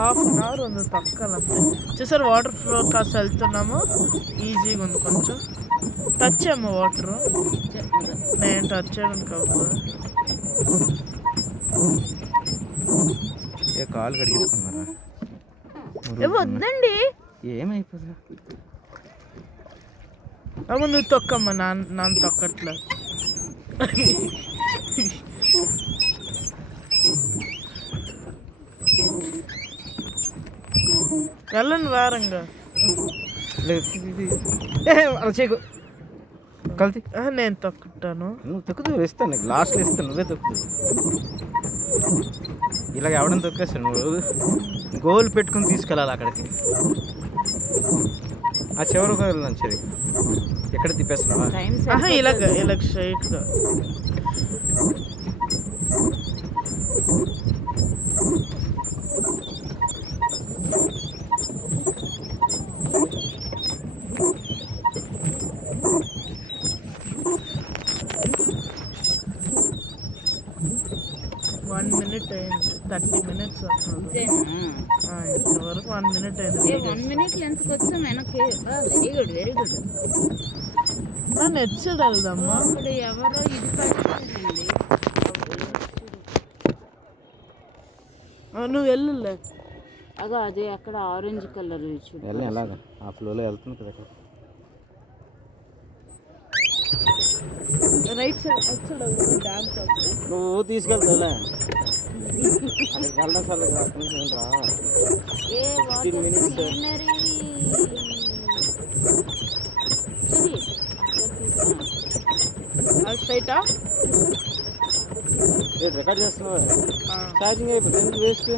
½ ఉంది తక్కలంతే. చూసారు water flow కాస్త వెళ్తున్నాము, ఈజీగా ఉంది. కొంచెం టచ్ ఏమో వాటర్, నేను టచ్ చేయడానికి కాదు. కాలు కడిగేసుకున్నారా? వద్దండి, ఏమైపోతుందా? అమ్మ నువ్వు తొక్కమ్మ, నాన్న తొక్కట్లే. వెళ్ళండి వారంగా. అలా చేయకు, కల్తీ. నేను తొక్కుతాను. నువ్వు తొక్కుతూ ఇస్తాను, నీకు లాస్ట్లో ఇస్తాను, నువ్వే తొక్కుతూ. ఇలాగ ఎవడని తొక్కేస్తాను, నువ్వు గోల్ పెట్టుకుని తీసుకెళ్ళాలి అక్కడికి. ఆ చివరికి వెళ్ళాను. సరే, ఎక్కడ తిప్పేస్తున్నావా? ఇలాగ స్ట్రైట్గా. మినిట్ అయింది, 30 minutes ఇంతవరకు 1 minute అయింది. 1 minute ఎంతకు వచ్చాం వెనక్కి. Very good, very good. Net side వెళ్దామా? అక్కడ ఎవరో ఇది పట్టిందండి. నువ్వు వెళ్ళలే. అగో అదే అక్కడ ఆరెంజ్ కలర్ చూడు. ఎలాగా ఆ ఫ్లోలో వెళ్తుంది కదా. రైట్ సైడ్ వచ్చాడు డ్యాన్స్. నువ్వు తీసుకెళ్తావులే. వెళ్ళడం సార్ రా. 15 minutes. స్ట్రైటా రికార్డ్ చేస్తున్నావా? ఛార్జింగ్ అయిపోతుంది, వేస్ట్.